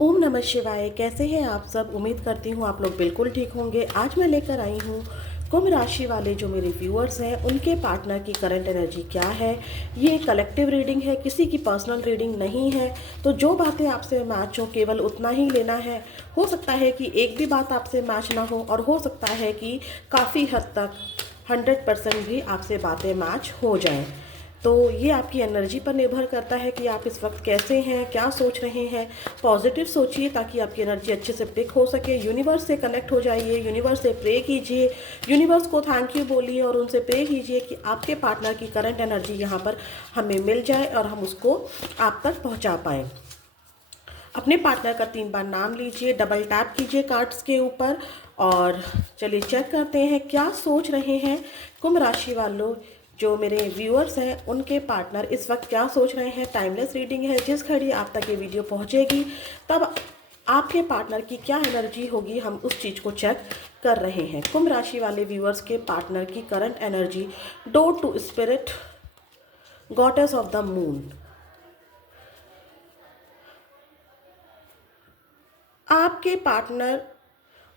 ओम नमः शिवाय। कैसे हैं आप सब? उम्मीद करती हूँ आप लोग बिल्कुल ठीक होंगे। आज मैं लेकर आई हूँ कुंभ राशि वाले जो मेरे व्यूअर्स हैं उनके पार्टनर की करंट एनर्जी क्या है। ये कलेक्टिव रीडिंग है, किसी की पर्सनल रीडिंग नहीं है। तो जो बातें आपसे मैच हो केवल उतना ही लेना है। हो सकता है कि एक भी बात आपसे मैच ना हो और हो सकता है कि काफ़ी हद तक 100% भी आपसे बातें मैच हो जाएं। तो ये आपकी एनर्जी पर निर्भर करता है कि आप इस वक्त कैसे हैं, क्या सोच रहे हैं। पॉजिटिव सोचिए ताकि आपकी एनर्जी अच्छे से पिक हो सके। यूनिवर्स से कनेक्ट हो जाइए, यूनिवर्स से प्रे कीजिए, यूनिवर्स को थैंक यू बोलिए और उनसे प्रे कीजिए कि आपके पार्टनर की करंट एनर्जी यहाँ पर हमें मिल जाए और हम उसको आप तक पहुँचा पाएँ। अपने पार्टनर का 3 बार नाम लीजिए, डबल टैप कीजिए कार्ड्स के ऊपर और चलिए चेक करते हैं क्या सोच रहे हैं कुंभ राशि वालों। जो मेरे व्यूअर्स हैं उनके पार्टनर इस वक्त क्या सोच रहे हैं। टाइमलेस रीडिंग है, जिस घड़ी आप तक ये वीडियो पहुंचेगी तब आपके पार्टनर की क्या एनर्जी होगी, हम उस चीज़ को चेक कर रहे हैं। कुंभ राशि वाले व्यूअर्स के पार्टनर की current energy. Door to spirit, goddess of the moon. आपके पार्टनर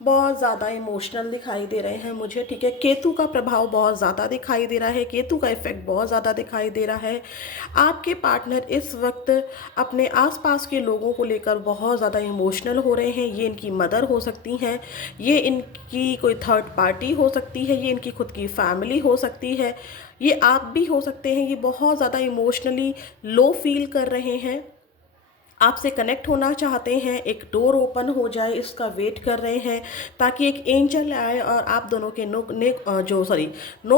बहुत ज़्यादा इमोशनल दिखाई दे रहे हैं मुझे, ठीक है। केतु का प्रभाव बहुत ज़्यादा दिखाई दे रहा है, केतु का इफेक्ट बहुत ज़्यादा दिखाई दे रहा है। आपके पार्टनर इस वक्त अपने आसपास के लोगों को लेकर बहुत ज़्यादा इमोशनल हो रहे हैं। ये इनकी मदर हो सकती हैं, ये इनकी कोई थर्ड पार्टी हो सकती है, ये इनकी खुद की फैमिली हो सकती है, ये आप भी हो सकते हैं। ये बहुत ज़्यादा इमोशनली लो फील कर रहे हैं, आपसे कनेक्ट होना चाहते हैं, एक डोर ओपन हो जाए इसका वेट कर रहे हैं ताकि एक एंजल आए और आप दोनों के नो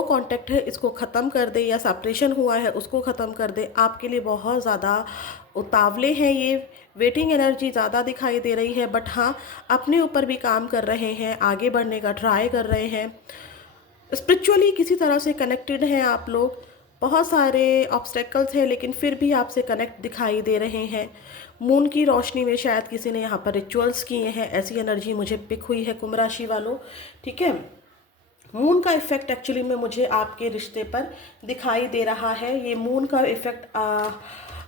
कांटेक्ट है इसको ख़त्म कर दे, या सेपरेशन हुआ है उसको ख़त्म कर दे। आपके लिए बहुत ज़्यादा उतावले हैं, ये वेटिंग एनर्जी ज़्यादा दिखाई दे रही है। बट हाँ, अपने ऊपर भी काम कर रहे हैं, आगे बढ़ने का ट्राई कर रहे हैं। स्पिरिचुअली किसी तरह से कनेक्टेड हैं आप लोग। बहुत सारे ऑब्स्टेकल्स हैं लेकिन फिर भी आपसे कनेक्ट दिखाई दे रहे हैं। मून की रोशनी में शायद किसी ने यहाँ पर रिचुअल्स किए हैं, ऐसी एनर्जी मुझे पिक हुई है कुंभ राशि वालों, ठीक है। मून का इफेक्ट एक्चुअली में मुझे आपके रिश्ते पर दिखाई दे रहा है। ये मून का इफेक्ट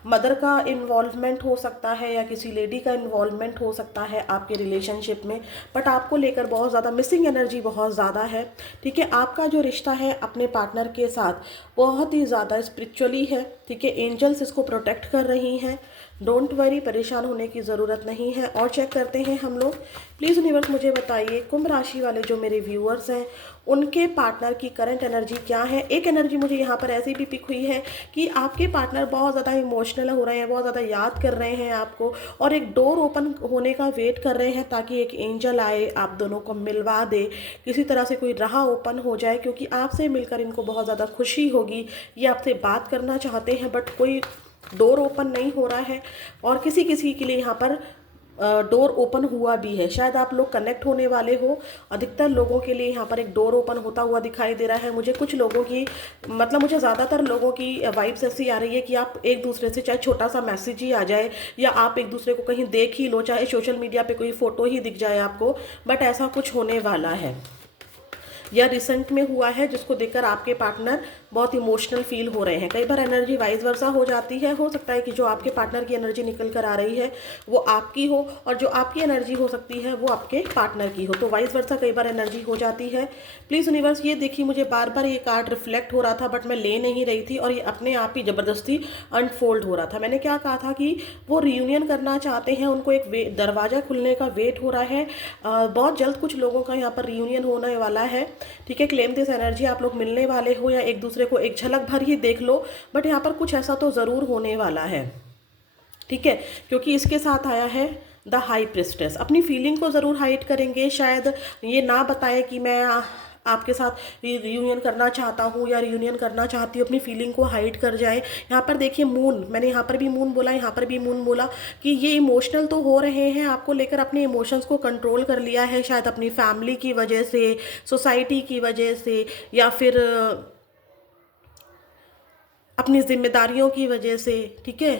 मदर का इन्वॉल्वमेंट हो सकता है या किसी लेडी का इन्वॉल्वमेंट हो सकता है आपके रिलेशनशिप में। बट आपको लेकर बहुत ज़्यादा मिसिंग एनर्जी बहुत ज़्यादा है, ठीक है। आपका जो रिश्ता है अपने पार्टनर के साथ बहुत ही ज़्यादा स्पिरिचुअली है, ठीक है। एंजल्स इसको प्रोटेक्ट कर रही हैं। डोंट वरी, परेशान होने की ज़रूरत नहीं है। और चेक करते हैं हम लोग। प्लीज़ यूनिवर्स मुझे बताइए कुंभ राशि वाले जो मेरे व्यूअर्स हैं उनके पार्टनर की करंट एनर्जी क्या है। एक एनर्जी मुझे यहाँ पर ऐसी भी पिक हुई है कि आपके पार्टनर बहुत ज़्यादा इमोशनल हो रहे हैं, बहुत ज़्यादा याद कर रहे हैं आपको और एक डोर ओपन होने का वेट कर रहे हैं ताकि एक एंजल आए, आप दोनों को मिलवा दे, किसी तरह से कोई राह ओपन हो जाए, क्योंकि आपसे मिलकर इनको बहुत ज़्यादा खुशी होगी। ये आपसे बात करना चाहते हैं बट कोई डोर ओपन नहीं हो रहा है। और किसी किसी के लिए यहाँ पर डोर ओपन हुआ भी है, शायद आप लोग कनेक्ट होने वाले हो। अधिकतर लोगों के लिए यहाँ पर एक डोर ओपन होता हुआ दिखाई दे रहा है मुझे। कुछ लोगों की मुझे ज़्यादातर लोगों की वाइब्स ऐसी आ रही है कि आप एक दूसरे से चाहे छोटा सा मैसेज ही आ जाए या आप एक दूसरे को कहीं देख ही लो, चाहे सोशल मीडिया पे कोई फ़ोटो ही दिख जाए आपको, बट ऐसा कुछ होने वाला है या रिसेंट में हुआ है जिसको देखकर आपके पार्टनर बहुत इमोशनल फील हो रहे हैं। कई बार एनर्जी वाइस वर्सा हो जाती है, हो सकता है कि जो आपके पार्टनर की एनर्जी निकल कर आ रही है वो आपकी हो और जो आपकी एनर्जी हो सकती है वो आपके पार्टनर की हो, तो वाइस वर्सा कई बार एनर्जी हो जाती है। प्लीज़ यूनिवर्स ये देखिए, मुझे बार बार ये कार्ड रिफ्लेक्ट हो रहा था बट मैं ले नहीं रही थी और ये अपने आप ही ज़बरदस्ती अनफोल्ड हो रहा था। मैंने क्या कहा था कि वो रियूनियन करना चाहते हैं, उनको एक दरवाज़ा खुलने का वेट हो रहा है। बहुत जल्द कुछ लोगों का यहाँ पर रियूनियन होने वाला है, ठीक है। क्लेम दिस एनर्जी, आप लोग मिलने वाले हो या एक दूसरे को एक झलक भर ही देख लो, बट यहाँ पर कुछ ऐसा तो ज़रूर होने वाला है, ठीक है। क्योंकि इसके साथ आया है द हाई प्रिस्टेस। अपनी फीलिंग को ज़रूर हाइड करेंगे, शायद ये ना बताए कि मैं आपके साथ रियूनियन करना चाहता हूँ या रियूनियन करना चाहती हूँ, अपनी फीलिंग को हाइड कर जाए। यहाँ पर देखिए मून, मैंने यहाँ पर भी मून बोला, यहाँ पर भी मून बोला कि ये इमोशनल तो हो रहे हैं, आपको लेकर अपने इमोशंस को कंट्रोल कर लिया है, शायद अपनी फैमिली की वजह से, सोसाइटी की वजह से, या फिर अपनी जिम्मेदारियों की वजह से, ठीक है,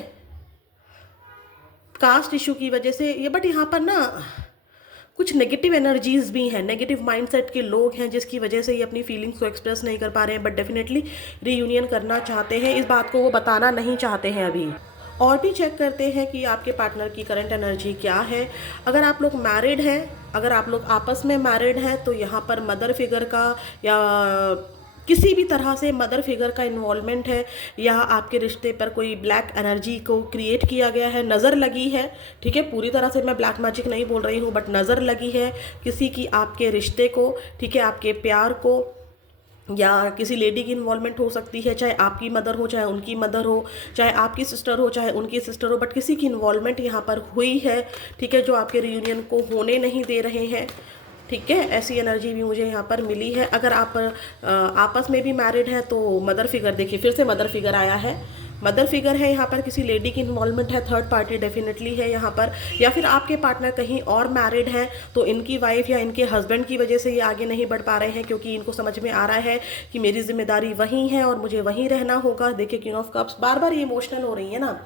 कास्ट इशू की वजह से ये। बट यहाँ पर ना कुछ नेगेटिव एनर्जीज भी हैं, नेगेटिव माइंडसेट के लोग हैं जिसकी वजह से ये अपनी फीलिंग्स को एक्सप्रेस नहीं कर पा रहे हैं, बट डेफिनेटली रीयूनियन करना चाहते हैं। इस बात को वो बताना नहीं चाहते हैं अभी। और भी चेक करते हैं कि आपके पार्टनर की करंट एनर्जी क्या है। अगर आप लोग मैरिड हैं, अगर आप लोग आपस में मैरिड हैं, तो यहाँ पर मदर फिगर का या किसी भी तरह से मदर फिगर का इन्वॉल्वमेंट है, या आपके रिश्ते पर कोई ब्लैक एनर्जी को क्रिएट किया गया है, नज़र लगी है। ठीक है, पूरी तरह से मैं ब्लैक मैजिक नहीं बोल रही हूँ, बट नज़र लगी है किसी की आपके रिश्ते को, ठीक है, आपके प्यार को, या किसी लेडी की इन्वॉल्वमेंट हो सकती है, चाहे आपकी मदर हो, चाहे उनकी मदर हो, चाहे आपकी सिस्टर हो, चाहे उनकी सिस्टर हो, बट किसी की इन्वॉल्वमेंट यहाँ पर हुई है। ठीक है, जो आपके रियूनियन को होने नहीं दे रहे हैं। ठीक है, ऐसी एनर्जी भी मुझे यहाँ पर मिली है। अगर आप आपस में भी मैरिड हैं तो मदर फिगर, देखिए फिर से मदर फिगर आया है, मदर फिगर है यहाँ पर, किसी लेडी की इन्वॉल्वमेंट है, थर्ड पार्टी डेफिनेटली है यहाँ पर, या फिर आपके पार्टनर कहीं और मैरिड हैं तो इनकी वाइफ या इनके हस्बैंड की वजह से ये आगे नहीं बढ़ पा रहे हैं, क्योंकि इनको समझ में आ रहा है कि मेरी जिम्मेदारी वहीं है और मुझे वहीं रहना होगा। देखिए क्वीन ऑफ कप्स बार बार ये इमोशनल हो रही है ना,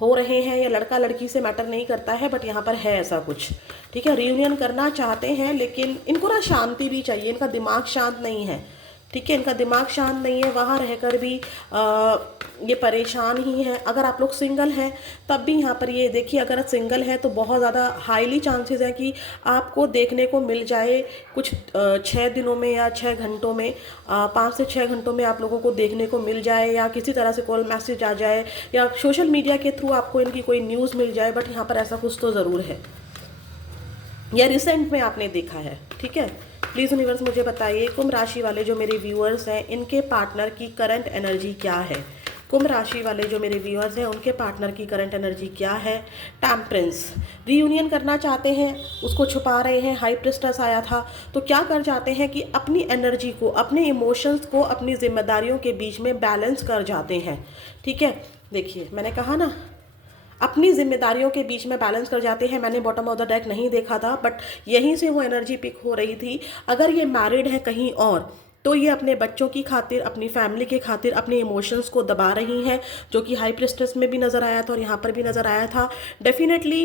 हो रहे हैं, या लड़का लड़की से मैटर नहीं करता है, बट यहाँ पर है ऐसा कुछ। ठीक है, रियूनियन करना चाहते हैं, लेकिन इनको ना शांति भी चाहिए, इनका दिमाग शांत नहीं है। ठीक है, इनका दिमाग शांत नहीं है, वहाँ रहकर भी ये परेशान ही है। अगर आप लोग सिंगल हैं तब भी यहाँ पर ये देखिए, अगर सिंगल है तो बहुत ज़्यादा हाईली चांसेस है कि आपको देखने को मिल जाए कुछ 6 दिनों में या 6 घंटों में, 5 से 6 घंटों में आप लोगों को देखने को मिल जाए, या किसी तरह से कॉल मैसेज आ जाए, या सोशल मीडिया के थ्रू आपको इनकी कोई न्यूज़ मिल जाए, बट यहाँ पर ऐसा कुछ तो ज़रूर है, या रिसेंट में आपने देखा है। ठीक है, प्लीज़ यूनिवर्स मुझे बताइए, कुंभ राशि वाले जो मेरे व्यूअर्स हैं इनके पार्टनर की करंट एनर्जी क्या है। कुंभ राशि वाले जो मेरे व्यूअर्स हैं उनके पार्टनर की करंट एनर्जी क्या है। टेम्परेंस, रियूनियन करना चाहते हैं, उसको छुपा रहे हैं, हाई प्रिस्टेस आया था, तो क्या कर जाते हैं कि अपनी एनर्जी को, अपने इमोशंस को अपनी जिम्मेदारियों के बीच में बैलेंस कर जाते हैं। ठीक है, देखिए मैंने कहा ना, अपनी जिम्मेदारियों के बीच में बैलेंस कर जाते हैं। मैंने बॉटम ऑफ द डेक नहीं देखा था, बट यहीं से वो एनर्जी पिक हो रही थी। अगर ये मैरिड है कहीं और, तो ये अपने बच्चों की खातिर, अपनी फैमिली के खातिर अपने इमोशंस को दबा रही हैं, जो कि हाई प्रिस्टेस में भी नज़र आया था और यहाँ पर भी नज़र आया था। डेफिनेटली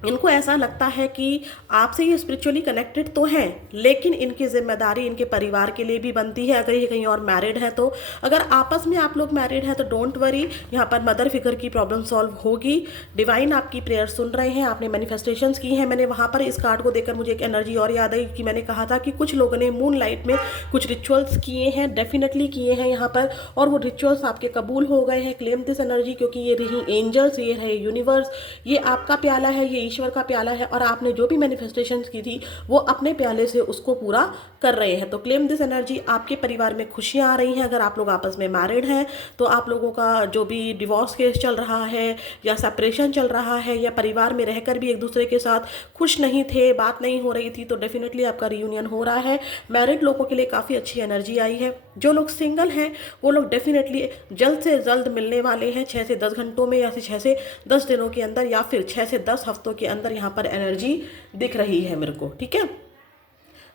इनको ऐसा लगता है कि आपसे ये स्पिरिचुअली कनेक्टेड तो हैं, लेकिन इनकी जिम्मेदारी इनके परिवार के लिए भी बनती है, अगर ये कहीं और मैरिड है तो। अगर आपस में आप लोग मैरिड हैं तो डोंट वरी, यहाँ पर मदर फिगर की प्रॉब्लम सॉल्व होगी। डिवाइन आपकी प्रेयर सुन रहे हैं, आपने मैनिफेस्टेशंस की हैं। मैंने वहाँ पर इस कार्ड को देखकर मुझे एक एनर्जी और याद आई कि मैंने कहा था कि कुछ लोगों ने मून लाइट में कुछ रिचुअल्स किए हैं, डेफिनेटली किए हैं यहाँ पर, और वो रिचुअल्स आपके कबूल हो गए हैं। क्लेम दिस एनर्जी, क्योंकि ये रही एंजल्स, ये है यूनिवर्स, ये आपका प्याला है, ये ईश्वर का प्याला है, और आपने जो भी मैनिफेस्टेशन की थी वो अपने प्याले से उसको पूरा कर रहे हैं। तो क्लेम दिस एनर्जी, आपके परिवार में खुशियां आ रही हैं। अगर आप लोग आपस में मैरिड हैं तो आप लोगों का जो भी डिवोर्स केस चल रहा है, या सेपरेशन चल रहा है, या परिवार में रहकर भी एक दूसरे के साथ खुश नहीं थे, बात नहीं हो रही थी, तो डेफिनेटली आपका रियूनियन हो रहा है। मैरिड लोगों के लिए काफ़ी अच्छी एनर्जी आई है। जो लोग सिंगल हैं वो लोग डेफिनेटली जल्द से जल्द मिलने वाले हैं, 6 से 10 घंटों में, या 6 से 10 दिनों के अंदर, या फिर 6 से 10 हफ्तों के अंदर यहाँ पर एनर्जी दिख रही है मेरे को। ठीक है,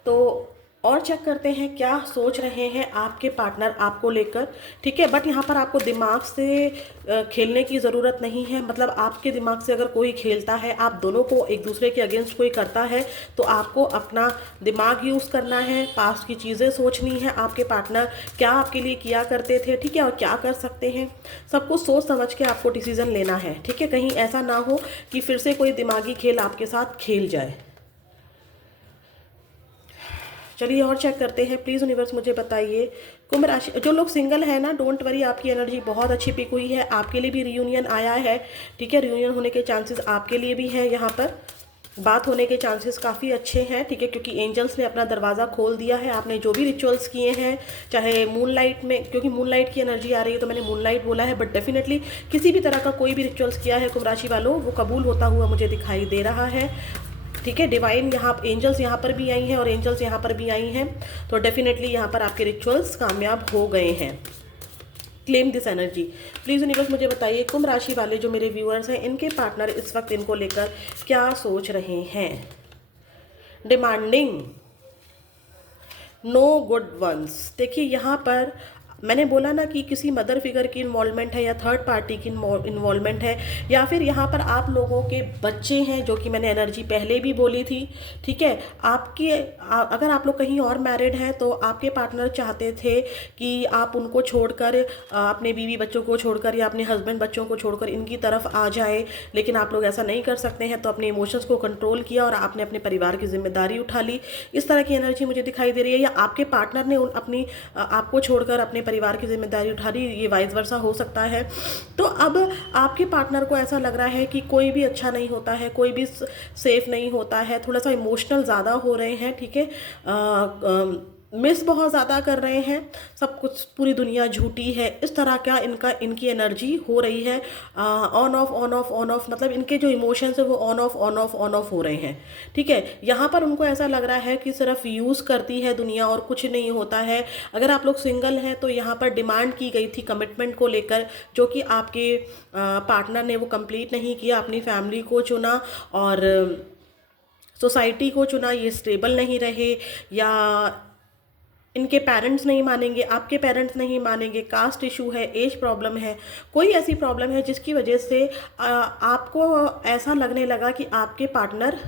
तो और चेक करते हैं क्या सोच रहे हैं आपके पार्टनर आपको लेकर। ठीक है, बट यहाँ पर आपको दिमाग से खेलने की ज़रूरत नहीं है। मतलब आपके दिमाग से अगर कोई खेलता है, आप दोनों को एक दूसरे के अगेंस्ट कोई करता है, तो आपको अपना दिमाग यूज़ करना है, पास्ट की चीज़ें सोचनी है, आपके पार्टनर क्या आपके लिए किया करते थे, ठीक है, और क्या कर सकते हैं, सब कुछ सोच समझ के आपको डिसीज़न लेना है। ठीक है, कहीं ऐसा ना हो कि फिर से कोई दिमागी खेल आपके साथ खेल जाए। चलिए और चेक करते हैं, प्लीज़ यूनिवर्स मुझे बताइए, कुंभ राशि जो लोग सिंगल है ना, डोंट वरी, आपकी एनर्जी बहुत अच्छी पिक हुई है। आपके लिए भी रियूनियन आया है। ठीक है, रियूनियन होने के चांसेस आपके लिए भी है, यहाँ पर बात होने के चांसेस काफ़ी अच्छे हैं। ठीक है, क्योंकि एंजल्स ने अपना दरवाज़ा खोल दिया है। आपने जो भी रिचुअल्स किए हैं, चाहे मूनलाइट में, क्योंकि मूनलाइट की एनर्जी आ रही है तो मैंने मूनलाइट बोला है, बट डेफिनेटली किसी भी तरह का कोई भी रिचुअल्स किया है कुंभ राशि वालों, वो कबूल होता हुआ मुझे दिखाई दे रहा है। ठीक है, डिवाइन यहाँ एंजल्स यहाँ पर भी आई हैं और एंजल्स यहाँ पर भी आई हैं, तो डेफिनेटली यहाँ पर आपके रिचुअल्स कामयाब हो गए हैं। Claim this energy, please universe मुझे बताइए, कुंभ राशि वाले जो मेरे व्यूअर्स हैं इनके पार्टनर इस वक्त इनको लेकर क्या सोच रहे हैं। Demanding, no good ones. देखिए यहाँ पर मैंने बोला ना कि किसी मदर फिगर की इन्वॉल्वमेंट है या थर्ड पार्टी की इन्वॉल्वमेंट है, या फिर यहाँ पर आप लोगों के बच्चे हैं, जो कि मैंने एनर्जी पहले भी बोली थी। ठीक है, अगर आप लोग कहीं और मैरिड हैं तो आपके पार्टनर चाहते थे कि आप उनको छोड़कर, अपने बीवी बच्चों को छोड़कर या अपने हस्बैंड बच्चों को छोड़कर इनकी तरफ आ जाए, लेकिन आप लोग ऐसा नहीं कर सकते हैं, तो अपने इमोशंस को कंट्रोल किया और आपने अपने परिवार की जिम्मेदारी उठा ली। इस तरह की एनर्जी मुझे दिखाई दे रही है। या आपके पार्टनर ने आपको छोड़कर अपने परिवार की जिम्मेदारी उठा ली, ये वाइस वर्सा हो सकता है। तो अब आपके पार्टनर को ऐसा लग रहा है कि कोई भी अच्छा नहीं होता है, कोई भी सेफ नहीं होता है, थोड़ा सा इमोशनल ज़्यादा हो रहे हैं। ठीक है, मिस बहुत ज़्यादा कर रहे हैं, सब कुछ पूरी दुनिया झूठी है, इस तरह का इनकी एनर्जी हो रही है। On off on off on off, मतलब इनके जो इमोशंस है वो on off on off on off हो रहे हैं। ठीक है, यहाँ पर उनको ऐसा लग रहा है कि सिर्फ यूज़ करती है दुनिया और कुछ नहीं होता है। अगर आप लोग सिंगल हैं तो यहाँ पर डिमांड की गई थी कमिटमेंट को लेकर, जो कि आपके पार्टनर ने वो कंप्लीट नहीं किया। अपनी फैमिली को चुना और सोसाइटी को चुना, ये स्टेबल नहीं रहे, या इनके पेरेंट्स नहीं मानेंगे, आपके पेरेंट्स नहीं मानेंगे, कास्ट इशू है, एज प्रॉब्लम है, कोई ऐसी प्रॉब्लम है जिसकी वजह से आपको ऐसा लगने लगा कि आपके पार्टनर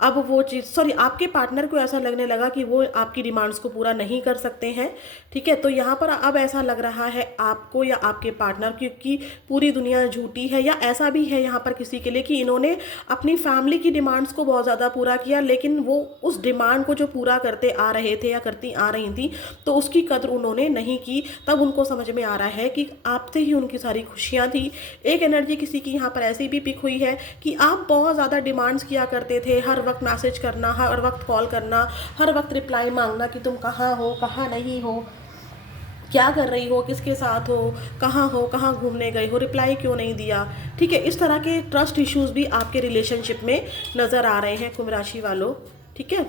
अब वो चीज़, सॉरी, आपके पार्टनर को ऐसा लगने लगा कि वो आपकी डिमांड्स को पूरा नहीं कर सकते हैं। ठीक है, तो यहाँ पर अब ऐसा लग रहा है आपको या आपके पार्टनर, क्योंकि पूरी दुनिया झूठी है, या ऐसा भी है यहाँ पर किसी के लिए कि इन्होंने अपनी फैमिली की डिमांड्स को बहुत ज़्यादा पूरा किया, लेकिन वो उस डिमांड को जो पूरा करते आ रहे थे या करती आ रही थी, तो उसकी कद्र उन्होंने नहीं की। तब उनको समझ में आ रहा है कि आपसे ही उनकी सारी खुशियाँ थी। एक एनर्जी किसी की यहाँ पर ऐसी भी पिक हुई है कि आप बहुत ज़्यादा डिमांड्स किया करते थे, हर वक्त मैसेज करना, हर वक्त कॉल करना, हर वक्त रिप्लाई मांगना कि तुम कहाँ हो, कहाँ नहीं हो, क्या कर रही हो, किसके साथ हो, कहाँ घूमने गए हो, रिप्लाई क्यों नहीं दिया। ठीक है, इस तरह के ट्रस्ट इश्यूज भी आपके रिलेशनशिप में नज़र आ रहे हैं कुंभ राशि वालों। ठीक है,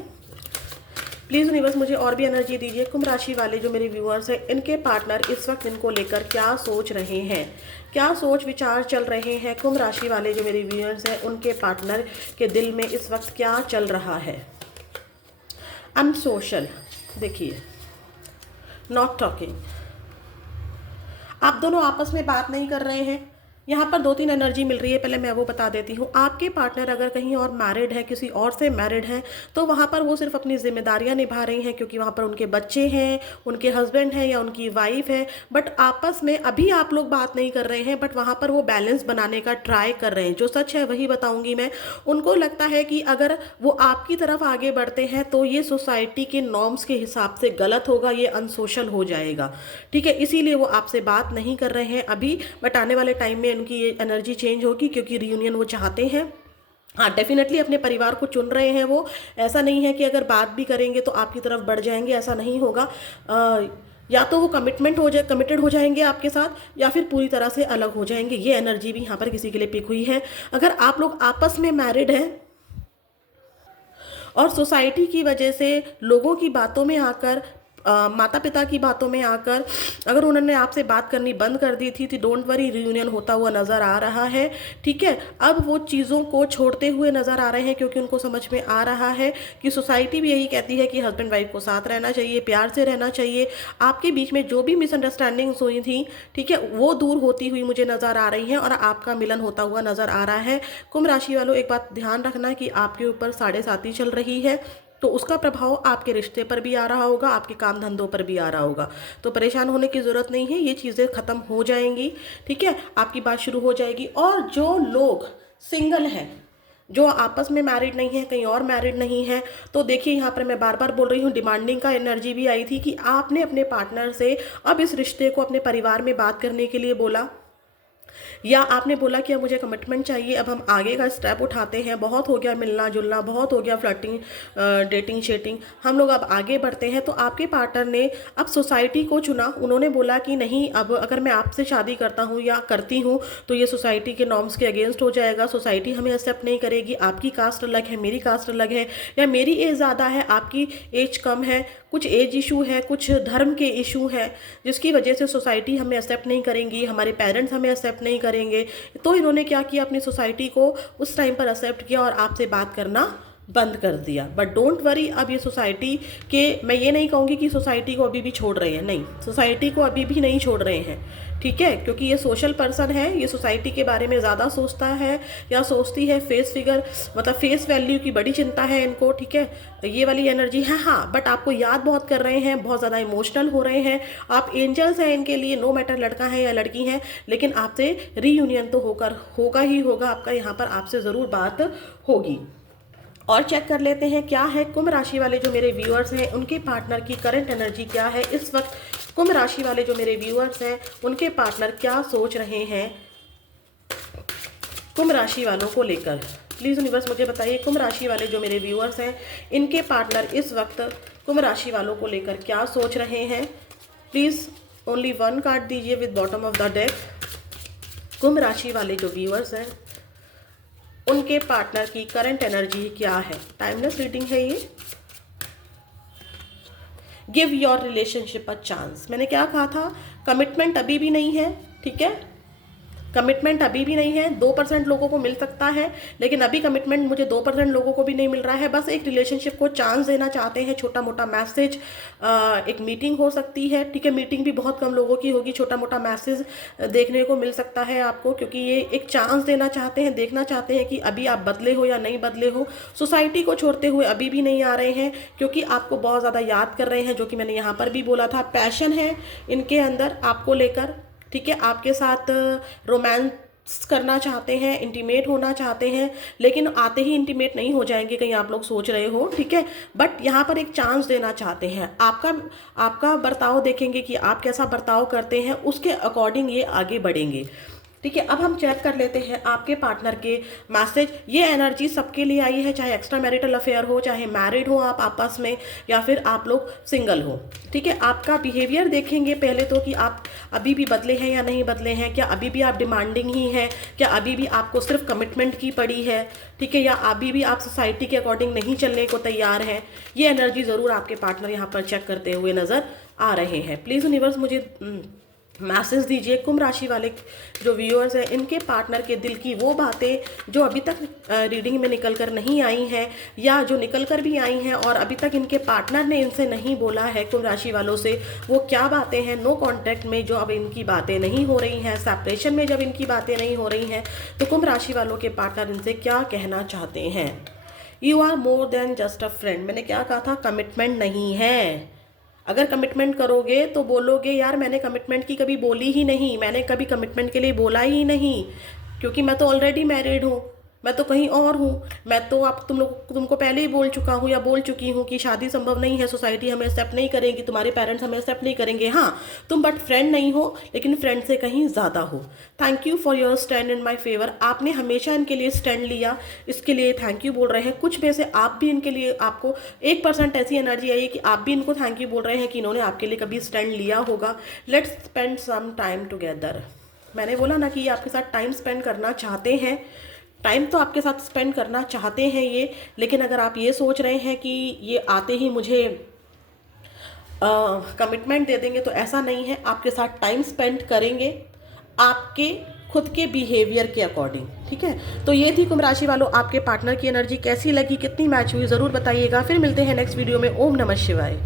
प्लीज़ यूनिवर्स मुझे और भी एनर्जी दीजिए। कुंभ राशि वाले जो मेरे व्यूअर्स हैं, इनके पार्टनर इस वक्त इनको लेकर क्या सोच रहे हैं, क्या सोच विचार चल रहे हैं। कुंभ राशि वाले जो मेरे व्यूअर्स हैं, उनके पार्टनर के दिल में इस वक्त क्या चल रहा है। अनसोशल, देखिए, नॉट टॉकिंग, आप दोनों आपस में बात नहीं कर रहे हैं। यहाँ पर 2-3 एनर्जी मिल रही है, पहले मैं वो बता देती हूँ। आपके पार्टनर अगर कहीं और मैरिड है, किसी और से मैरिड हैं, तो वहाँ पर वो सिर्फ अपनी जिम्मेदारियाँ निभा रही हैं, क्योंकि वहाँ पर उनके बच्चे हैं, उनके हस्बैंड हैं या उनकी वाइफ है, बट आपस में अभी आप लोग बात नहीं कर रहे हैं, बट वहाँ पर वो बैलेंस बनाने का ट्राई कर रहे हैं। जो सच है वही बताऊँगी मैं। उनको लगता है कि अगर वो आपकी तरफ आगे बढ़ते हैं तो ये सोसाइटी के नॉर्म्स के हिसाब से गलत होगा, ये अनसोशल हो जाएगा। ठीक है, इसीलिए वो आपसे बात नहीं कर रहे हैं अभी, बट आने वाले टाइम में उनकी ये एनर्जी चेंज होगी, क्योंकि रियूनियन वो चाहते हैं। हाँ, डेफिनेटली अपने परिवार को चुन रहे हैं वो। ऐसा नहीं है कि अगर बात भी करेंगे तो आपकी तरफ बढ़ जाएंगे, ऐसा नहीं होगा। या तो वो कमिटेड हो जाएंगे आपके साथ, या फिर पूरी तरह से अलग हो जाएंगे। ये एनर्जी भी यहाँ पर किसी के लिए पिक हुई है। अगर आप लोग आपस में मैरिड हैं और सोसाइटी की वजह से, लोगों की बातों में आकर, माता पिता की बातों में आकर अगर उन्होंने आपसे बात करनी बंद कर दी थी, तो डोंट वरी, रियूनियन होता हुआ नज़र आ रहा है। ठीक है, अब वो चीज़ों को छोड़ते हुए नज़र आ रहे हैं, क्योंकि उनको समझ में आ रहा है कि सोसाइटी भी यही कहती है कि हस्बैंड वाइफ को साथ रहना चाहिए, प्यार से रहना चाहिए। आपके बीच में जो भी मिसअंडरस्टैंडिंग्स हुई थी, ठीक है, वो दूर होती हुई मुझे नज़र आ रही हैं और आपका मिलन होता हुआ नज़र आ रहा है। कुंभ राशि वालों, एक बात ध्यान रखना कि आपके ऊपर 7.5 चल रही है, तो उसका प्रभाव आपके रिश्ते पर भी आ रहा होगा, आपके काम धंधों पर भी आ रहा होगा। तो परेशान होने की ज़रूरत नहीं है, ये चीज़ें ख़त्म हो जाएंगी। ठीक है, आपकी बात शुरू हो जाएगी। और जो लोग सिंगल हैं, जो आपस में मैरिड नहीं है, कहीं और मैरिड नहीं है, तो देखिए, यहाँ पर मैं बार बार बोल रही हूँ, डिमांडिंग का एनर्जी भी आई थी कि आपने अपने पार्टनर से अब इस रिश्ते को अपने परिवार में बात करने के लिए बोला, या आपने बोला कि अब मुझे कमिटमेंट चाहिए, अब हम आगे का स्टेप उठाते हैं, बहुत हो गया मिलना जुलना, बहुत हो गया फ्लर्टिंग, डेटिंग शेटिंग, हम लोग अब आगे बढ़ते हैं। तो आपके पार्टनर ने अब सोसाइटी को चुना। उन्होंने बोला कि नहीं, अब अगर मैं आपसे शादी करता हूँ या करती हूँ तो ये सोसाइटी के नॉर्म्स के अगेंस्ट हो जाएगा, सोसाइटी हमें एक्सेप्ट नहीं करेगी, आपकी कास्ट अलग है, मेरी कास्ट अलग है, या मेरी एज ज़्यादा है, आपकी एज कम है, कुछ एज इशू है, कुछ धर्म के इशू है, जिसकी वजह से सोसाइटी हमें एक्सेप्ट नहीं करेंगी, हमारे पेरेंट्स हमें एक्सेप्ट नहीं करेंगे। तो इन्होंने क्या किया, अपनी सोसाइटी को उस टाइम पर एक्सेप्ट किया और आपसे बात करना बंद कर दिया। बट डोंट वरी, अब ये सोसाइटी के, मैं ये नहीं कहूँगी कि सोसाइटी को अभी भी छोड़ रहे हैं, नहीं, सोसाइटी को अभी भी नहीं छोड़ रहे हैं, ठीक है, क्योंकि ये सोशल पर्सन है, ये सोसाइटी के बारे में ज़्यादा सोचता है या सोचती है, फेस फिगर मतलब फेस वैल्यू की बड़ी चिंता है इनको, ठीक है, ये वाली एनर्जी है। हाँ, बट आपको याद बहुत कर रहे हैं, बहुत ज़्यादा इमोशनल हो रहे हैं, आप एंजल्स हैं इनके लिए, नो मैटर लड़का है या लड़की है, लेकिन आपसे रीयूनियन तो होगा ही होगा आपका, यहाँ पर आपसे ज़रूर बात होगी। और चेक कर लेते हैं क्या है कुंभ राशि वाले जो मेरे व्यूअर्स हैं उनके पार्टनर की करंट एनर्जी क्या है इस वक्त। कुंभ राशि वाले जो मेरे व्यूअर्स हैं उनके पार्टनर क्या सोच रहे हैं कुंभ राशि वालों को लेकर। प्लीज़ यूनिवर्स मुझे बताइए, कुंभ राशि वाले जो मेरे व्यूअर्स हैं इनके पार्टनर इस वक्त कुंभ राशि वालों को लेकर क्या सोच रहे हैं। प्लीज़ ओनली वन कार्ड दीजिए with bottom of the deck. कुंभ राशि वाले जो व्यूअर्स हैं उनके पार्टनर की करंट एनर्जी क्या है। टाइमलेस रीडिंग है ये। Give your relationship a chance. मैंने क्या कहा था, कमिटमेंट अभी भी नहीं है, ठीक है, कमिटमेंट अभी भी नहीं है। 2% लोगों को मिल सकता है, लेकिन अभी कमिटमेंट मुझे 2% लोगों को भी नहीं मिल रहा है। बस एक रिलेशनशिप को चांस देना चाहते हैं, छोटा मोटा मैसेज, एक मीटिंग हो सकती है, ठीक है, मीटिंग भी बहुत कम लोगों की होगी, छोटा मोटा मैसेज देखने को मिल सकता है आपको, क्योंकि ये एक चांस देना चाहते हैं, देखना चाहते हैं कि अभी आप बदले हो या नहीं बदले हो। सोसाइटी को छोड़ते हुए अभी भी नहीं आ रहे हैं, क्योंकि आपको बहुत ज़्यादा याद कर रहे हैं, जो कि मैंने यहाँ पर भी बोला था। पैशन है इनके अंदर आपको लेकर, ठीक है, आपके साथ रोमांस करना चाहते हैं, इंटीमेट होना चाहते हैं, लेकिन आते ही इंटीमेट नहीं हो जाएंगे, कहीं आप लोग सोच रहे हो, ठीक है, बट यहाँ पर एक चांस देना चाहते हैं। आपका बर्ताव देखेंगे कि आप कैसा बर्ताव करते हैं, उसके अकॉर्डिंग ये आगे बढ़ेंगे, ठीक है। अब हम चेक कर लेते हैं आपके पार्टनर के मैसेज। ये एनर्जी सबके लिए आई है, चाहे एक्स्ट्रा मैरिटल अफेयर हो, चाहे मैरिड हो आप आपस में, या फिर आप लोग सिंगल हो, ठीक है। आपका बिहेवियर देखेंगे पहले तो कि आप अभी भी बदले हैं या नहीं बदले हैं, क्या अभी भी आप डिमांडिंग ही हैं, क्या अभी भी आपको सिर्फ कमिटमेंट की पड़ी है, ठीक है, या अभी भी आप सोसाइटी के अकॉर्डिंग नहीं चलने को तैयार हैं। ये एनर्जी ज़रूर आपके पार्टनर यहाँ पर चेक करते हुए नज़र आ रहे हैं। प्लीज़ यूनिवर्स मुझे मैसेज दीजिए, कुंभ राशि वाले जो व्यूअर्स हैं इनके पार्टनर के दिल की वो बातें जो अभी तक रीडिंग में निकल कर नहीं आई हैं, या जो निकल कर भी आई हैं और अभी तक इनके पार्टनर ने इनसे नहीं बोला है कुंभ राशि वालों से, वो क्या बातें हैं। नो कॉन्टैक्ट में जो अब इनकी बातें नहीं हो रही हैं, सेपरेशन में जब इनकी बातें नहीं हो रही हैं, तो कुंभ राशि वालों के पार्टनर इनसे क्या कहना चाहते हैं। You are more than just a friend. मैंने क्या कहा था, कमिटमेंट नहीं है। अगर कमिटमेंट करोगे तो बोलोगे यार मैंने कमिटमेंट की कभी बोली ही नहीं, मैंने कभी कमिटमेंट के लिए बोला ही नहीं, क्योंकि मैं तो ऑलरेडी मैरिड हूँ, मैं तो कहीं और हूँ, मैं तो आप तुमको पहले ही बोल चुका हूँ या बोल चुकी हूँ कि शादी संभव नहीं है, सोसाइटी हमें एक्सेप्ट नहीं करेगी, तुम्हारे पेरेंट्स हमें एक्सेप्ट नहीं करेंगे। हाँ, तुम बट फ्रेंड नहीं हो, लेकिन फ्रेंड से कहीं ज़्यादा हो। Thank you for your stand in my favour. आपने हमेशा इनके लिए स्टैंड लिया, इसके लिए थैंक यू बोल रहे हैं। कुछ में से आप भी इनके लिए, आपको 1% ऐसी एनर्जी आई है कि आप भी इनको थैंक यू बोल रहे हैं कि इन्होंने आपके लिए कभी स्टैंड लिया होगा। Let's spend some time together. मैंने बोला ना कि ये आपके साथ टाइम स्पेंड करना चाहते हैं, टाइम तो आपके साथ स्पेंड करना चाहते हैं ये, लेकिन अगर आप ये सोच रहे हैं कि ये आते ही मुझे कमिटमेंट दे देंगे, तो ऐसा नहीं है। आपके साथ टाइम स्पेंड करेंगे आपके खुद के बिहेवियर के अकॉर्डिंग, ठीक है। तो ये थी कुंभ राशि वालों आपके पार्टनर की एनर्जी। कैसी लगी, कितनी मैच हुई, ज़रूर बताइएगा। फिर मिलते हैं नेक्स्ट वीडियो में। ओम नमः शिवाय।